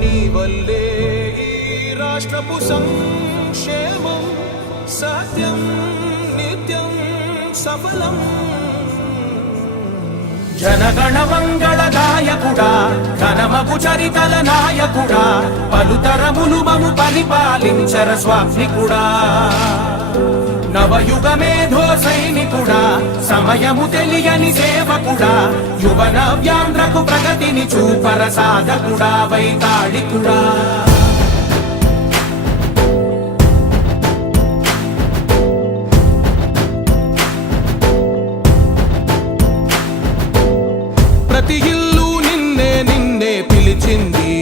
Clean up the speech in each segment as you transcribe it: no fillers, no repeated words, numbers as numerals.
నీ వల్లే ఈ రాష్ట్రపు సంక్షేమం సత్యం నిత్యం సఫలం. జనగణ మంగళ గాయకుడా ఘనమగు చరితల నాయకుడా పలుతరములు మము పరిపాలించర స్వామికుడా. నవయుగ మేధో సైనికుడా సమయము తెలియని సేవకుడా యువన వ్యాంధ్రకు ప్రగతిని చూపర సాధకుడా వైతాళికుడా. ప్రతి ఇల్లు నిన్నే నిన్నే పిలిచింది,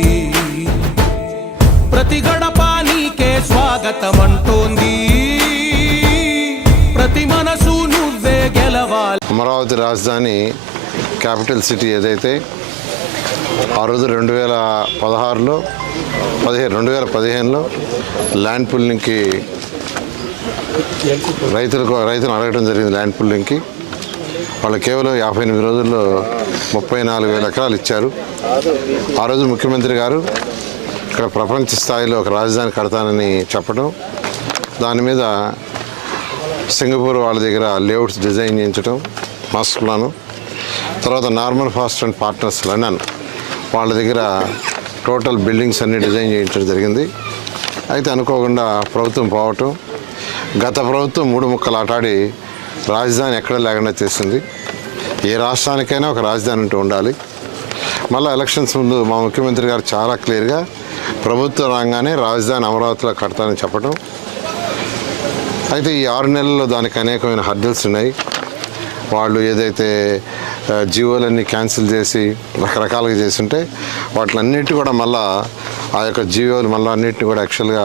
ప్రతి గడప నీకే స్వాగతమంటోంది, ప్రతి మనసు నువ్వే గెలవాలి. అమరావతి రాజధాని క్యాపిటల్ సిటీ ఏదైతే ఆ రోజు 2015లో ల్యాండ్ పుల్లింగ్కి రైతులను అడగడం జరిగింది. ల్యాండ్ పుల్లింగ్కి వాళ్ళు కేవలం 58 రోజుల్లో 34,000 ఎకరాలు ఇచ్చారు. ఆ రోజు ముఖ్యమంత్రి గారు ఇక్కడ ప్రపంచ స్థాయిలో ఒక రాజధాని కడతానని చెప్పడం, దాని మీద సింగపూర్ వాళ్ళ దగ్గర లేఅవుట్స్ డిజైన్ చేయించడం, మాస్టర్ ప్లాను, తర్వాత Norman fast and partners London వాళ్ళ దగ్గర టోటల్ బిల్డింగ్స్ అన్నీ డిజైన్ చేయించడం జరిగింది. అయితే అనుకోకుండా ప్రభుత్వం పోవటం, గత ప్రభుత్వం 3 ముక్కలు ఆటాడి రాజధాని ఎక్కడ లేకుండా చేసింది. ఏ రాష్ట్రానికైనా ఒక రాజధాని అంటూ ఉండాలి. మళ్ళీ ఎలక్షన్స్ ముందు మా ముఖ్యమంత్రి గారు చాలా క్లియర్గా ప్రభుత్వం రాగానే రాజధాని అమరావతిలో కడతానని చెప్పడం. అయితే ఈ 6 నెలల్లో దానికి అనేకమైన హర్డల్స్ ఉన్నాయి. వాళ్ళు ఏదైతే జీవోలన్నీ క్యాన్సిల్ చేసి రకరకాలుగా చేస్తుంటే వాటిలన్నిటి కూడా మళ్ళీ ఆ యొక్క జీవోలు మళ్ళీ అన్నింటినీ కూడా యాక్చువల్గా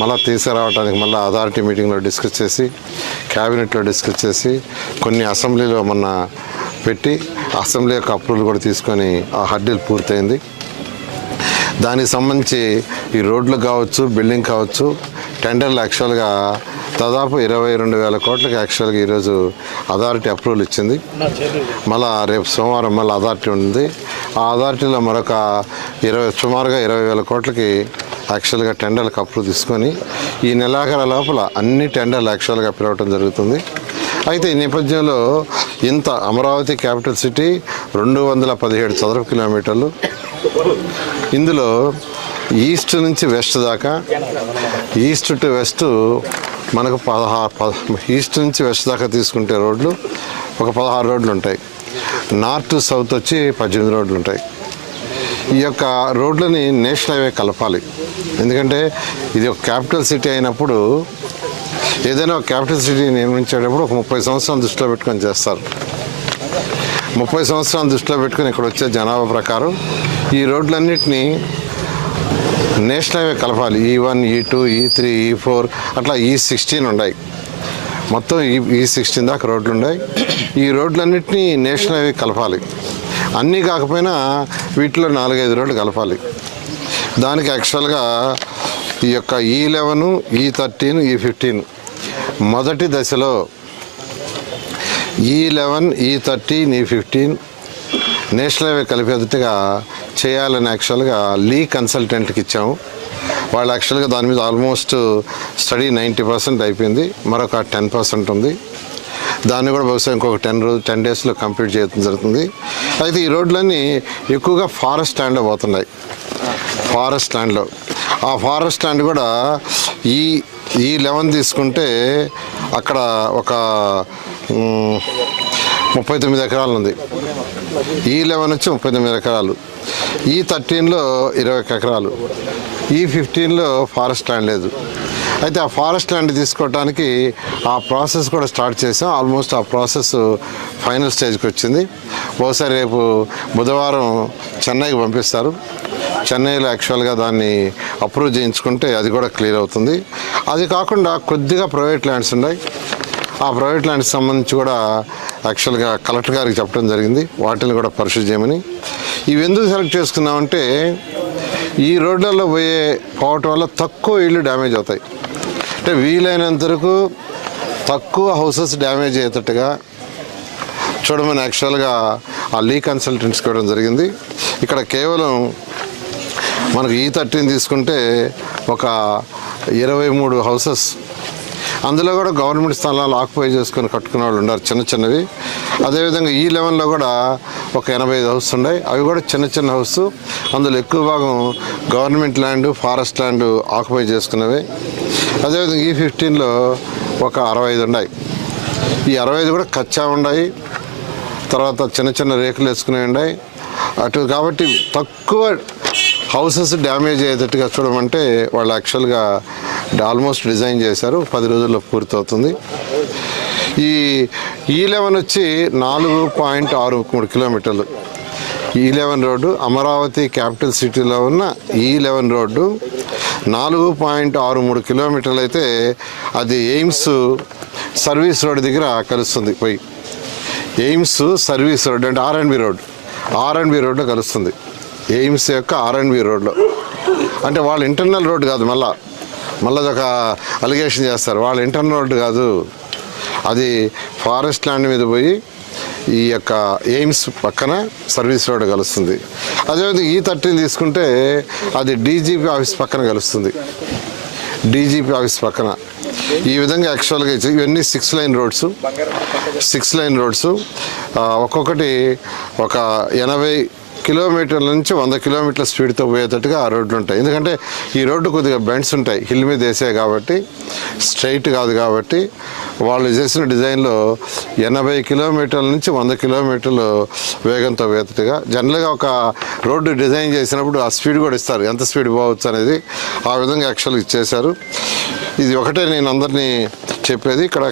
మళ్ళీ తీసుకురావడానికి మళ్ళీ అథారిటీ మీటింగ్లో డిస్కస్ చేసి, క్యాబినెట్లో డిస్కస్ చేసి, కొన్ని అసెంబ్లీలో మొన్న పెట్టి అసెంబ్లీ యొక్క అప్రూవల్ కూడా తీసుకొని ఆ హర్డల్ పూర్తయింది. దానికి సంబంధించి ఈ రోడ్లు కావచ్చు, బిల్డింగ్ కావచ్చు, టెండర్లు యాక్చువల్గా దాదాపు 22,000 కోట్లకి యాక్చువల్గా ఈరోజు అథారిటీ అప్రూవల్ ఇచ్చింది. మళ్ళీ రేపు సోమవారం మళ్ళీ అథారిటీ ఉంది. ఆ అథారిటీలో మరొక సుమారుగా 20,000 కోట్లకి యాక్చువల్గా టెండర్లకు అప్రూవ్ తీసుకొని ఈ నెలాఖరు లోపల అన్ని టెండర్లు యాక్చువల్గా పిలవటం జరుగుతుంది. అయితే ఈ నేపథ్యంలో ఇంత అమరావతి క్యాపిటల్ సిటీ 217 చదరపు కిలోమీటర్లు, ఇందులో ఈస్ట్ నుంచి వెస్ట్ దాకా, ఈస్ట్ టు వెస్ట్ మనకు 16 ఈస్ట్ నుంచి వెస్ట్ దాకా తీసుకుంటే రోడ్లు ఒక 16 రోడ్లు ఉంటాయి. నార్త్ టు సౌత్ వచ్చి 18 రోడ్లు ఉంటాయి. ఈ యొక్క రోడ్లని నేషనల్ హైవే కలపాలి. ఎందుకంటే ఇది ఒక క్యాపిటల్ సిటీ అయినప్పుడు ఏదైనా ఒక క్యాపిటల్ సిటీ నిర్మించేటప్పుడు ఒక 30 సంవత్సరాలు దృష్టిలో పెట్టుకొని చేస్తారు. 30 సంవత్సరాలు దృష్టిలో పెట్టుకొని ఇక్కడ వచ్చే జనాభా ప్రకారం ఈ రోడ్లన్నింటినీ నేషనల్ హైవే కలపాలి. E1, E2, E3, E4 అట్లా E16 ఉన్నాయి. మొత్తం E16 దాకా రోడ్లు ఉన్నాయి. ఈ రోడ్లన్నింటినీ నేషనల్ హైవే కలపాలి. అన్నీ కాకపోయినా వీటిలో 4-5 రోడ్లు కలపాలి. దానికి యాక్చువల్గా ఈ యొక్క E11, E13, E15 మొదటి దశలో E11, E13, E15 national highway కలిపేటట్టుగా చేయాలని యాక్చువల్గా లీ కన్సల్టెంట్కి ఇచ్చాము. వాళ్ళు యాక్చువల్గా దాని మీద ఆల్మోస్ట్ స్టడీ 90% అయిపోయింది. మరొక 10% ఉంది. దాన్ని కూడా బహుశా ఇంకొక 10 డేస్లో కంప్లీట్ చేయడం జరుగుతుంది. అయితే ఈ రోడ్లన్నీ ఎక్కువగా ఫారెస్ట్ ల్యాండ్లో పోతున్నాయి. ఫారెస్ట్ ల్యాండ్లో ఆ ఫారెస్ట్ ల్యాండ్ కూడా E11 తీసుకుంటే అక్కడ ఒక 39 ఎకరాలు ఉంది. E11 వచ్చి 39 ఎకరాలు, E13లో 21 ఎకరాలు, E15లో ఫారెస్ట్ ల్యాండ్ లేదు. అయితే ఆ ఫారెస్ట్ ల్యాండ్ తీసుకోవడానికి ఆ ప్రాసెస్ కూడా స్టార్ట్ చేసాం. ఆల్మోస్ట్ ఆ ప్రాసెస్ ఫైనల్ స్టేజ్కి వచ్చింది. బహుశా రేపు బుధవారం చెన్నైకి పంపిస్తారు. చెన్నైలో యాక్చువల్గా దాన్ని అప్రూవ్ చేయించుకుంటే అది కూడా క్లియర్ అవుతుంది. అది కాకుండా కొద్దిగా ప్రైవేట్ ల్యాండ్స్ ఉన్నాయి. ఆ ప్రైవేట్ ల్యాండ్కి సంబంధించి కూడా యాక్చువల్గా కలెక్టర్ గారికి చెప్పడం జరిగింది, వాటిని కూడా పరిశీలి చేయమని. ఇవి ఎందుకు సెలెక్ట్ చేసుకున్నామంటే ఈ రోడ్లలో పోవటం వల్ల తక్కువ ఇళ్ళు డ్యామేజ్ అవుతాయి. అంటే వీలైనంత వరకు తక్కువ హౌసెస్ డ్యామేజ్ అయ్యేటట్టుగా చూడమని యాక్చువల్గా ఆ లీ కన్సల్టెంట్స్కి ఇవ్వడం జరిగింది. ఇక్కడ కేవలం మనకు E13 తీసుకుంటే ఒక 23 హౌసెస్, అందులో కూడా గవర్నమెంట్ స్థలాలు ఆక్యుపై చేసుకొని కట్టుకునే వాళ్ళు ఉన్నారు చిన్న చిన్నవి. అదేవిధంగా E11లో కూడా ఒక 85 హౌస్ ఉన్నాయి, అవి కూడా చిన్న చిన్న హౌస్. అందులో ఎక్కువ భాగం government land, forest land occupy చేసుకున్నవి. అదేవిధంగా E15లో ఒక 65 ఉన్నాయి. ఈ 65 కూడా కచ్చా ఉన్నాయి, తర్వాత చిన్న చిన్న రేకులు వేసుకునేవి ఉన్నాయి అటు. కాబట్టి తక్కువ హౌసెస్ డ్యామేజ్ అయ్యేటట్టుగా చూడమంటే వాళ్ళు యాక్చువల్గా ఆల్మోస్ట్ డిజైన్ చేశారు, 10 రోజుల్లో పూర్తవుతుంది. ఈ E11 వచ్చి 4.63 కిలోమీటర్లు. E11 రోడ్డు అమరావతి క్యాపిటల్ సిటీలో ఉన్న E11 రోడ్డు 4.63 కిలోమీటర్లు అయితే అది ఎయిమ్స్ సర్వీస్ రోడ్ దగ్గర కలుస్తుంది. పోయి ఎయిమ్స్ సర్వీస్ రోడ్ అంటే ఆర్ఎండ్బి రోడ్లో కలుస్తుంది. ఎయిమ్స్ యొక్క ఆర్ఎండ్బి రోడ్లో అంటే వాళ్ళ ఇంటర్నల్ రోడ్డు కాదు, మళ్ళీ ఒక అలిగేషన్ చేస్తారు, వాళ్ళ ఇంటర్నల్ రోడ్డు కాదు, అది ఫారెస్ట్ ల్యాండ్ మీద పోయి ఈ యొక్క ఎయిమ్స్ పక్కన సర్వీస్ రోడ్ కలుస్తుంది. అదేవిధంగా E13 తీసుకుంటే అది డీజీపీ ఆఫీస్ పక్కన కలుస్తుంది, డీజీపీ ఆఫీస్ పక్కన. ఈ విధంగా యాక్చువల్గా ఇవన్నీ 6 లైన్ రోడ్స్ ఒక్కొక్కటి ఒక 80 కిలోమీటర్ల నుంచి 100 కిలోమీటర్ల స్పీడ్తో పోయేటట్టుగా ఆ రోడ్లు ఉంటాయి. ఎందుకంటే ఈ రోడ్డు కొద్దిగా బెండ్స్ ఉంటాయి, హిల్ మీద వేసే కాబట్టి, స్ట్రైట్ కాదు కాబట్టి వాళ్ళు చేసిన డిజైన్లో 80 కిలోమీటర్ల నుంచి 100 కిలోమీటర్లు వేగంతో పోయేటట్టుగా. జనరల్గా ఒక రోడ్డు డిజైన్ చేసినప్పుడు ఆ స్పీడ్ కూడా ఇస్తారు, ఎంత స్పీడ్ పోవచ్చు అనేది. ఆ విధంగా యాక్చువల్గా ఇచ్చేశారు. ఇది ఒకటే నేను అందరినీ చెప్పేది, ఇక్కడ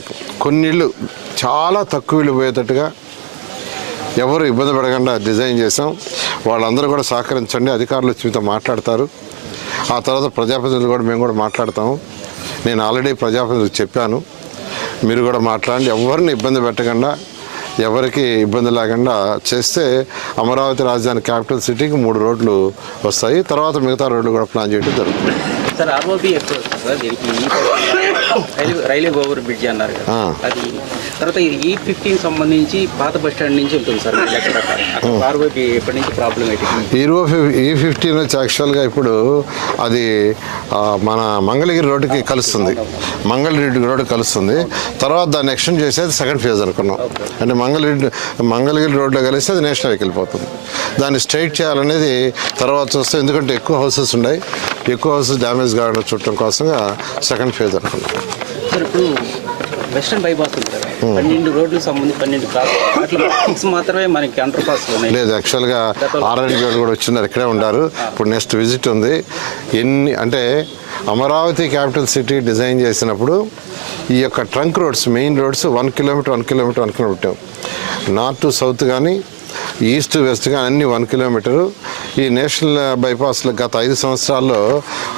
కొన్ని ఇళ్ళు చాలా తక్కువ ఇళ్ళు పోయేటట్టుగా ఎవరు ఇబ్బంది పడకుండా డిజైన్ చేసాం. వాళ్ళందరూ కూడా సహకరించండి, అధికారులు వచ్చి మీతో మాట్లాడతారు. ఆ తర్వాత ప్రజాప్రతినిధులు కూడా మేము కూడా మాట్లాడతాము. నేను ఆల్రెడీ ప్రజాప్రతినిధులకు చెప్పాను, మీరు కూడా మాట్లాడండి. ఎవరిని ఇబ్బంది పెట్టకుండా, ఎవరికి ఇబ్బంది లేకుండా చేస్తే అమరావతి రాజధాని క్యాపిటల్ సిటీకి 3 రోడ్లు వస్తాయి. తర్వాత మిగతా రోడ్లు కూడా ప్లాన్ చేయడం జరుగుతుంది. సార్ ఆర్ఓబి ఎక్కువ సార్, రైల్వే ఓవర్ బ్రిడ్జ్ అన్నారు కదా, అది తర్వాత E15 సంబంధించి పాత బస్ స్టాండ్ నుంచి ఉంటుంది సార్, ఆర్ఓబి ఎప్పటి నుంచి ప్రాబ్లం అయితే E15 వచ్చి యాక్చువల్గా ఇప్పుడు అది మన మంగళగిరి రోడ్డుకి కలుస్తుంది, తర్వాత దాన్ని ఎక్స్టెండ్ చేసేది సెకండ్ ఫేజ్ అనుకున్నాం. అంటే మంగళగిరి రోడ్లో కలిస్తే అది నేషనల్ హైవేకి వెళ్ళిపోతుంది. దాన్ని స్ట్రైట్ చేయాలనేది తర్వాత చూస్తే, ఎందుకంటే ఎక్కువ హౌసెస్ డ్యామేజ్ కావడం చూడటం కోసంగా సెకండ్ ఫేజ్ అనుకున్నాం. సార్ ఇప్పుడు వెస్టర్న్ బైపాస్ ఉంది కదా, 12 రోడ్లు సంబంధించి 12 క్రాస్ వాటిలో 6 మాత్రమే మనకి అండర్ పాస్ లేదు. యాక్చువల్గా ఆర్ఎండ్బి రోడ్ కూడా వచ్చినారు, ఇక్కడే ఉండారు. ఇప్పుడు నెక్స్ట్ విజిట్ ఉంది. అంటే అమరావతి క్యాపిటల్ సిటీ డిజైన్ చేసినప్పుడు ఈ యొక్క trunk roads, main roads 1 kilometre north to south కానీ ఈస్ట్ వెస్ట్ కానీ అన్ని 1 కిలోమీటరు. ఈ నేషనల్ బైపాస్లో గత 5 సంవత్సరాల్లో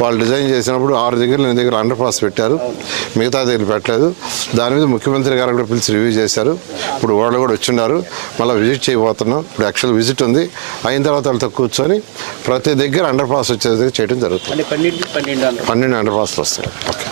వాళ్ళు డిజైన్ చేసినప్పుడు 6 దగ్గర అండర్ పాస్ పెట్టారు, మిగతా దగ్గర పెట్టలేదు. దాని మీద ముఖ్యమంత్రి గారు కూడా పిలిచి రివ్యూ చేశారు. ఇప్పుడు వాళ్ళు కూడా వచ్చిన్నారు, మళ్ళీ విజిట్ చేయబోతున్నాం. ఇప్పుడు యాక్చువల్ విజిట్ ఉంది, అయిన తర్వాత వాళ్ళతో కూర్చొని ప్రతి దగ్గర అండర్ పాస్ వచ్చేది చేయడం జరుగుతుంది. 12 అండర్ పాస్లు వస్తాయి. ఓకే.